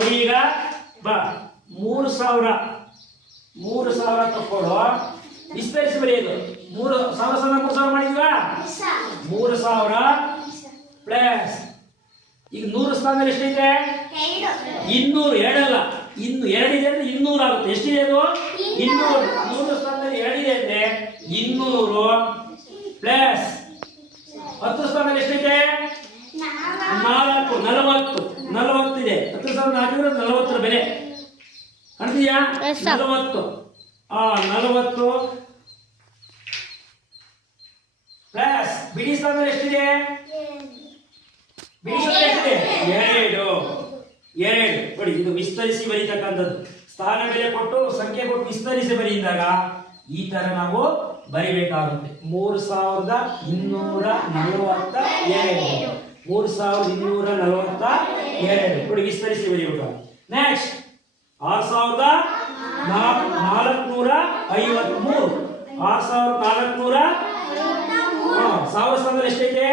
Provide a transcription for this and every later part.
ನೋಡಿ ಈಗ ಬಾ. ಮೂರು ಸಾವಿರ. ಮೂರು ಸಾವಿರ ತಕ್ಕೊಡು. ವಿಸ್ತರಿಸಿ ಬರೆಯೋದು ಮೂರು ಸಾವಿರ ಸಾವಿರ ಮೂರು ಸಾವಿರ ಮಾಡಿದ್ವಾ? ಮೂರು ಸಾವಿರ. ಪ್ಲಸ್. ಈಗ ನೂರು ಸ್ಥಾನದಲ್ಲಿ ಎಷ್ಟಿದೆ ಇನ್ನೂರು. ಎರಡಲ್ಲ ಇನ್ನು ಎರಡಿದೆ ಅಂದ್ರೆ ಇನ್ನೂರು ಆಗುತ್ತೆ. ಎಷ್ಟಿದೆ ಅದು? ಇನ್ನೂರು. ನೂರು ಸ್ಥಾನದಲ್ಲಿ ಎರಡಿದೆ ಅಂದ್ರೆ ಇನ್ನೂರು ಪ್ಲಸ್ ಹತ್ತು ಸ್ಥಾನದಲ್ಲಿ ಎಷ್ಟೈತೆ ನಾಲ್ಕು ನಲವತ್ತು ನಲವತ್ತಿದೆ ಹಾಕಿದ್ರೆ ನಲವತ್ತರ ಬೆಲೆ. ಕಾಣ್ತೀಯಾ. ನಲವತ್ತು. ಆ ನಲವತ್ತು. ಪ್ಲಸ್ ಬಿಡಿ ಎಷ್ಟಿದೆ? ಬಿಡಿ ಎಷ್ಟಿದೆ? ಎರಡು. ಎರಡು. ನೋಡಿ ಇದು ವಿಸ್ತರಿಸಿ ಬರೀತಕ್ಕಂಥದ್ದು. ಸ್ಥಾನ ಬೆಲೆ ಕೊಟ್ಟು ಸಂಖ್ಯೆ ಕೊಟ್ಟು ವಿಸ್ತರಿಸಿ ಬರೆಯಿದಾಗ ಈ ತರ ನಾವು ಬರಿಬೇಕಾಗುತ್ತೆ. ಮೂರು ಸಾವಿರದ ಇನ್ನೂರ ನಲವತ್ತ ಎರಡು. ಮೂರು ಸಾವಿರದ ಇನ್ನೂರ ನಲವತ್ತ ಎರಡು. ನೋಡಿ ವಿಸ್ತರಿಸಿ ಬರೀಬೇಕು ನೆಕ್ಸ್ಟ್ ಆರು ಸಾವಿರದ ನಾಲ್ಕು ನಾಲ್ಕುನೂರ ಐವತ್ಮೂರು. ಆರು ಸಾವಿರದ ನಾಲ್ಕುನೂರ ಸಾವಿರ ಸ್ಥಾನದಲ್ಲಿ ಎಷ್ಟೈತೆ?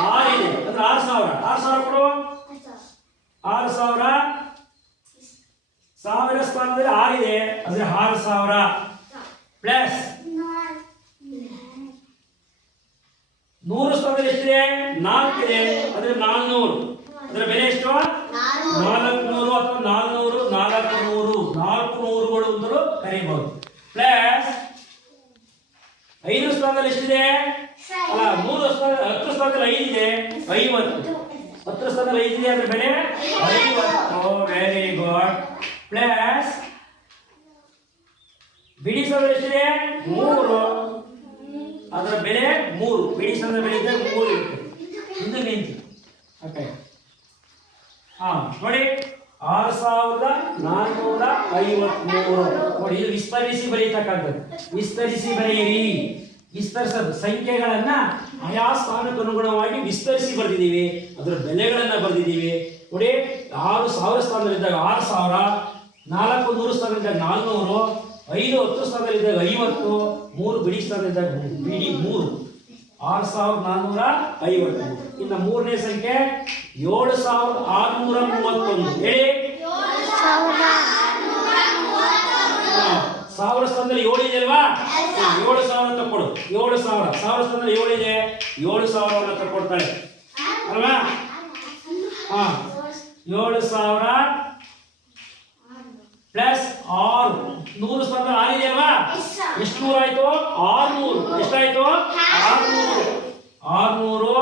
ಆರಿದೆ ಅಂದ್ರೆ ಆರು ಸಾವಿರ. ಆರು ಸಾವಿರ ಕೊಡು. ಆರು ಸಾವಿರ. ಸಾವಿರ ಸ್ಥಾನದಲ್ಲಿ ಆರಿದೆ ಅಂದ್ರೆ ಆರು ಸಾವಿರ. ಪ್ಲಸ್ ನೂರು ಸ್ಥಾನದಲ್ಲಿ ಎಷ್ಟಿದೆ? ನಾಲ್ಕಿದೆ ಅಂದ್ರೆ ನಾಲ್ನೂರು. ಅದರ ಬೆಲೆ ಎಷ್ಟು? ನಾಲ್ಕುನೂರು ಅಥವಾ ನಾಲ್ನೂರು ನಾಲ್ಕು ನೂರು ನಾಲ್ಕು ನೂರುಗಳು ಅಂತಲೂ ಕರೀಬಹುದು ಪ್ಲಸ್ ಐದು ಸ್ಥಾನದಲ್ಲಿ ಎಷ್ಟಿದೆ? ಅಲ್ಲ ಮೂರು ಸ್ಥಾನ ಹತ್ತು ಸ್ಥಾನದಲ್ಲಿ ಐದಿದೆ ಐವತ್ತು. ಹತ್ತು ಸ್ಥಾನದಲ್ಲಿ ಐದಿದೆ ಅದ್ರ ಬೆಲೆ? ಐವತ್ತು. ವೆರಿ ಗುಡ್ ಪ್ಲಸ್ ಬಿಡಿ ಸ್ಥಾನದಲ್ಲಿ ಎಷ್ಟಿದೆ? ಮೂರು. ಅದರ ಬೆಲೆ ಮೂರು. ಬಿಡಿ ಸ್ಥಾನದ ಬೆಲೆ ಇದ್ದರೆ ಮೂರು ಇರುತ್ತೆ. ಹಿಂದೆ ನಿಂತು ಓಕೆ ಹಾ ನೋಡಿ. ಆರು ಸಾವಿರದ ನಾನ್ನೂರ ಐವತ್ಮೂರು. ನೋಡಿ ಇದು ವಿಸ್ತರಿಸಿ ಬರೀತಕ್ಕಂಥದ್ದು. ವಿಸ್ತರಿಸಿ ಬರೆಯಿರಿ. ವಿಸ್ತರಿಸೋದು. ಸಂಖ್ಯೆಗಳನ್ನ ಆಯಾ ಸ್ಥಾನಕ್ಕೆ ಅನುಗುಣವಾಗಿ ವಿಸ್ತರಿಸಿ ಬರೆದಿದ್ದೀವಿ. ಅದರ ಬೆಲೆಗಳನ್ನ ಬರೆದಿದ್ದೀವಿ. ನೋಡಿ ಆರು ಸಾವಿರ ಸ್ಥಾನದಲ್ಲಿದ್ದಾಗ ಆರು ಸಾವಿರ ನಾಲ್ಕು ನೂರು ಸ್ಥಾನದಲ್ಲಿದ್ದಾಗ ನಾಲ್ನೂರು ಐದು ಹತ್ತು ಸ್ಥಾನದಲ್ಲಿದ್ದಾಗ ಐವತ್ತು, ಮೂರು ಬಿಡಿ ಸ್ಥಾನದಲ್ಲಿದ್ದಾಗ ಬಿಡಿ ಮೂರು. ಆರು ಸಾವಿರದ ನಾನ್ನೂರ ಐವತ್ತು. ಇನ್ನು ಮೂರನೇ ಸಂಖ್ಯೆ ಏಳು ಸಾವಿರದ ಆರುನೂರ ಮೂವತ್ತೊಂದು. ಹೇಳಿ. ಸಾವಿರ ಸ್ಥಾನದಲ್ಲಿ ಏಳು ಇದೆ ಅಲ್ವಾ? ಏಳು ಸಾವಿರ ತಕ್ಕೊಡು ಏಳು ಸಾವಿರ. ಸಾವಿರ ಸ್ಥಾನದಲ್ಲಿ ಏಳು ಇದೆ. ಏಳು ಸಾವಿರವನ್ನು ತಕ್ಕೊಡ್ತಾಳೆ ಅಲ್ವಾ? ಹಾ, ಏಳು ಸಾವಿರ ಪ್ಲಸ್ ಆರು ನೂರು ಸ್ಥಾನದಲ್ಲಿ ಆರು ಇದೆ ಅಲ್ವಾ ಎಷ್ಟು ನೂರು ಆಯ್ತು? ಆರ್ನೂರು. ಎಷ್ಟಾಯ್ತು? ಆರ್ನೂರು. ಆರ್ನೂರು.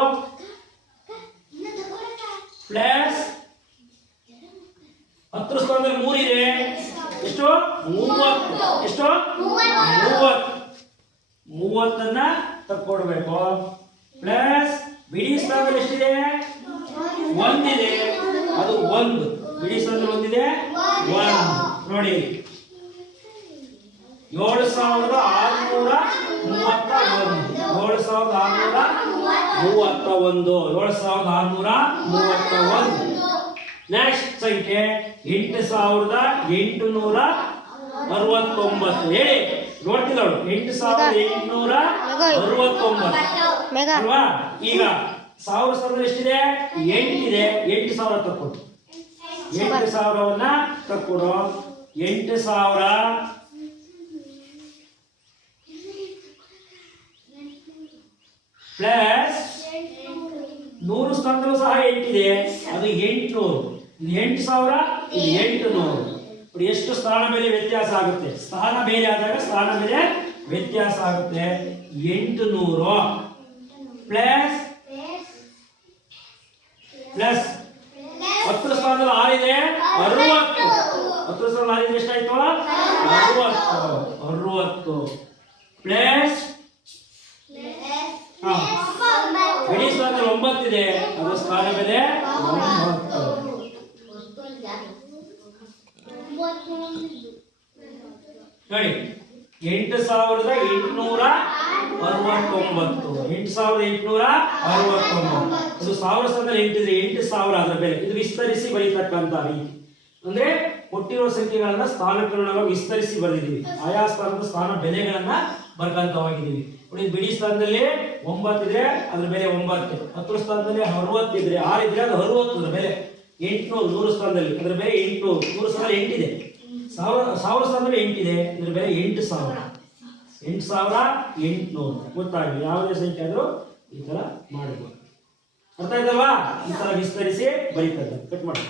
ಪ್ಲಸ್ ಹತ್ತು ಸ್ಥಾನದಲ್ಲಿ ಮೂರಿದೆ. ಎಷ್ಟು? ಮೂವತ್ತು. ಎಷ್ಟು? ಮೂವತ್ತು. ಮೂವತ್ತನ್ನ ತಕ್ಕೊಡ್ಬೇಕು. ಪ್ಲಸ್ ಬಿಡಿ ಸ್ಥಾನದಲ್ಲಿ ಎಷ್ಟಿದೆ? ಒಂದಿದೆ. ಅದು ಒಂದು. ಬಿಡಿ ಸ್ಥಾನದಲ್ಲಿ ಒಂದಿದೆ? ಒಂದು. ನೋಡಿ. ಏಳು ಸಾವಿರದ ಆರುನೂರ ಮೂವತ್ತ ಒಂದು ಏಳು ಸಾವಿರದ ಆರುನೂರ ಮೂವತ್ತ ಒಂದು ಏಳು ಸಾವಿರದ ಆರುನೂರ ಮೂವತ್ತ ಒಂದು ನೆಕ್ಸ್ಟ್ ಸಂಖ್ಯೆ ಎಂಟು ಸಾವಿರದ ಎಂಟುನೂರ ಅರವತ್ತೊಂಬತ್ತು. ಹೇಳಿ ನೋಡ್ತಿದ್ದಳು. ಎಂಟು ಸಾವಿರದ ಎಂಟುನೂರ ಅರವತ್ತೊಂಬತ್ತು. ಅಲ್ವಾ? ಈಗ ಸಾವಿರ ಸಾವಿರ ಎಷ್ಟಿದೆ? ಎಂಟಿದೆ. ಎಂಟು ಸಾವಿರ ತಕ್ಕೊಡು. ಎಂಟು ಸಾವಿರವನ್ನ ತಕ್ಕೊಡು. ಎಂಟು ಸಾವಿರ ಪ್ಲಸ್ ನೂರು ಸ್ಥಾನದಲ್ಲೂ ಸಹ ಎಂಟಿದೆ. ಅದು ಎಂಟುನೂರು ಎಂಟು ಸಾವಿರ ಇದು ಎಂಟು ನೂರು. ಎಷ್ಟು ಸ್ಥಾನ ಮೇಲೆ ವ್ಯತ್ಯಾಸ ಆಗುತ್ತೆ? ಸ್ಥಾನ ಮೇಲೆ ಆದಾಗ ಸ್ಥಾನ ಮೇಲೆ ವ್ಯತ್ಯಾಸ ಆಗುತ್ತೆ. ಎಂಟು ನೂರು. ಪ್ಲಸ್ ಪ್ಲಸ್ ಹತ್ತು ಸ್ಥಾನದಲ್ಲಿ ಆರಿದೆ, ಅರವತ್ತು. ಹತ್ತು ಸ್ಥಾನದಲ್ಲಿ ಆರಿದ್ರೆ ಎಷ್ಟಾಯ್ತು? ಅರವತ್ತು. ಅರವತ್ತು. ಪ್ಲಸ್ ಹಾ ಬಿಡಿ ಸ್ಥಾನದಲ್ಲಿ ಒಂಬತ್ತಿದೆ. ಅದು ಸ್ಥಾನ ಬೆಲೆ ನೋಡಿ, ಎಂಟು ಸಾವಿರದ ಎಂಟುನೂರ ಅರವತ್ತೊಂಬತ್ತು. ಎಂಟು ಸಾವಿರದ ಎಂಟುನೂರ ಅರವತ್ತೊಂಬತ್ತು. ಇದು ಸಾವಿರ ಸ್ಥಾನದಲ್ಲಿ ಎಂಟಿದೆ. ಎಂಟು ಸಾವಿರ ಅದರ ಬೆಲೆ ಇದು ವಿಸ್ತರಿಸಿ ಬರೀತಕ್ಕಂತ ರೀತಿ. ಅಂದ್ರೆ ಕೊಟ್ಟಿರುವ ಸಂಖ್ಯೆಗಳನ್ನ ಸ್ಥಾನಕರಣವಾಗಿ ವಿಸ್ತರಿಸಿ ಬರೆದಿದ್ದೀವಿ. ಆಯಾ ಸ್ಥಾನದ ಸ್ಥಾನ ಬೆಲೆಗಳನ್ನ ಬರ್ಕಂತ ಹೋಗಿದ್ದೀವಿ ನೋಡಿ, ಬಿಡಿ ಸ್ಥಾನದಲ್ಲಿ ಒಂಬತ್ತಿದ್ರೆ ಅದ್ರ ಬೆಲೆ ಒಂಬತ್ತು. ಹತ್ತು ಸ್ಥಾನದಲ್ಲಿ ಅರವತ್ತಿದ್ರೆ ಆರಿದ್ರೆ ಅದು ಅರವತ್ತು ಅದ್ರ ಬೆಲೆ ಎಂಟುನೂರು, ನೂರು ಸ್ಥಾನದಲ್ಲಿ. ಅದರ ಬೆಲೆ ಎಂಟುನೂರು, ನೂರು ಸ್ಥಾನದಲ್ಲಿ ಎಂಟಿದೆ. ಸಾವಿರ ಸಾವಿರ ಸ್ಥಾನದಲ್ಲಿ ಎಂಟಿದೆ, ಅದ್ರ ಬೆಲೆ ಎಂಟು ಸಾವಿರ. ಎಂಟು ಸಾವಿರ, ಎಂಟುನೂರು. ಗೊತ್ತಾಗಿ ಯಾವುದೇ ಸಂಖ್ಯೆ ಆದರೂ ಈ ಥರ ಮಾಡಬಹುದು ಅರ್ಥ ಆಯ್ತಲ್ವಾ? ಈ ಥರ ವಿಸ್ತರಿಸಿ ಬರೀತದೆ ಕಟ್ ಮಾಡಿ